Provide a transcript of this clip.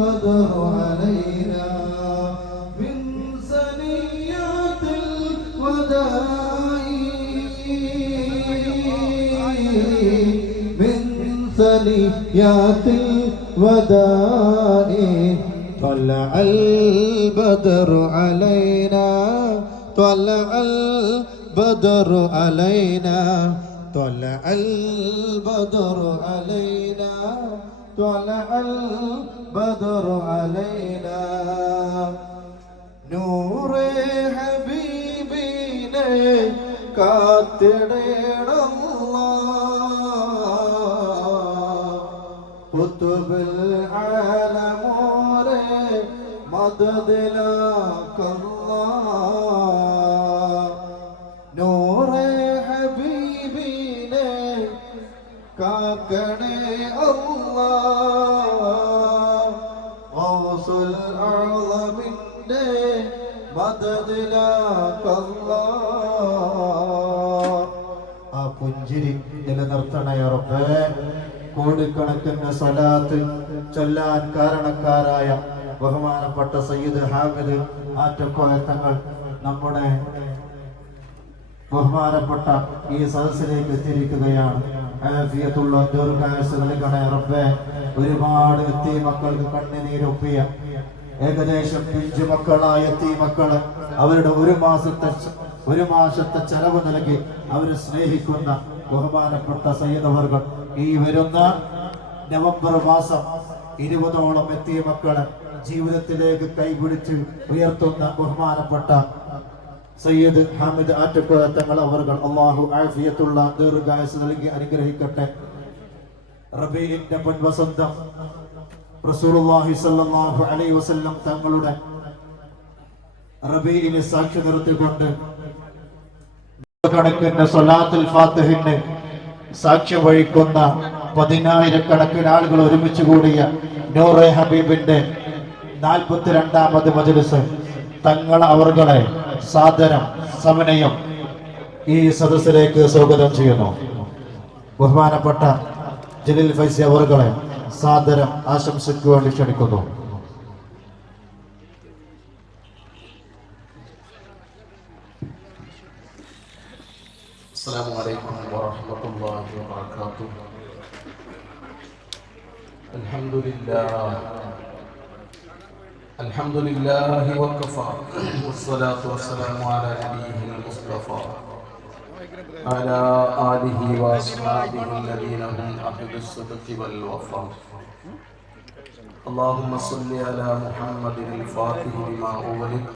البدر علينا من سنيات الوداع. من ثنيات الوداع. طلع البدر علينا طلع البدر علينا طلع البدر علينا. طلع البدر علينا. نور حبيبينا كاتدين الله. قطب العالم مدد لك الله. ഗൗസുൽ അഅ്ലമിന്റെ മദദിലാക്കല്ലാ. ആ പുഞ്ചിരി നിലനിർത്തണേ ഉറപ്പേ കോടിക്കണക്കിന് സലാത്ത് ചൊല്ലാൻ കാരണക്കാരായ ബഹുമാനപ്പെട്ട സയ്യിദ് ഹാമിദ് ആറ്റക്കോയ തങ്ങൾ നമ്മുടെ ബഹുമാനപ്പെട്ട ഈ സദസ്സിലേക്ക് എത്തിയിരിക്കുകയാണ്. ഒരുപാട് എത്തി മക്കൾക്ക് കണ്ണിനീരൊപ്പിയ ഏകദേശം പിഞ്ചു മക്കളായ എത്തി മക്കൾ അവരുടെ ഒരു മാസത്തെ ഒരു മാസത്തെ ചെലവ് നൽകി അവരെ സ്നേഹിക്കുന്ന ബഹുമാനപ്പെട്ട സയ്യിദവർകൾ ഈ വരുന്ന നവംബർ മാസം ഇരുപതോളം എത്തിയ മക്കൾ ജീവിതത്തിലേക്ക് കൈപിടിച്ച് ഉയർത്തുന്ന ബഹുമാനപ്പെട്ട സയ്യിദ് ഹാമിദ് ആറ്റക്കുഴ തങ്ങൾ അവർ അള്ളാഹു ആഫിയത്തുള്ള ദീർഘായസ് നൽകി അനുഗ്രഹിക്കട്ടെ. റബീഇന്റെ പൊൻവസന്തം റസൂലുള്ളാഹി സല്ലല്ലാഹു അലൈഹി വസല്ലം തങ്ങളുടെ റബീഇനെ സാക്ഷി നിർത്തിക്കൊണ്ട് കണക്കിന് സൊലാത്തുൽ ഫാത്തിഹിന് സാക്ഷ്യം വഹിക്കുന്ന പതിനായിരക്കണക്കിന് ആളുകൾ ഒരുമിച്ച് കൂടിയ നൂറെ ഹബീബിന്റെ നാൽപ്പത്തിരണ്ടാമത് മജലിസ് തങ്ങൾ അവർകളെ സാദരം സമനയം ഈ സദസ്സിലേക്ക് സ്വാഗതം ചെയ്യുന്നു ബഹുമാനപ്പെട്ട ജലീൽ ഫൈസി അവർകളെ സാദരം ആശംസയ്ക്ക് വേണ്ടി ക്ഷണിക്കുന്നു السلام عليكم ورحمة الله وبركاته الحمد لله الحمد لله وكفى والصلاة والسلام على نبيه المصطفى على آله وأصحابه الذين هم أهل الصدق والوفاء اللهم صل على محمد الفاتح لما أولد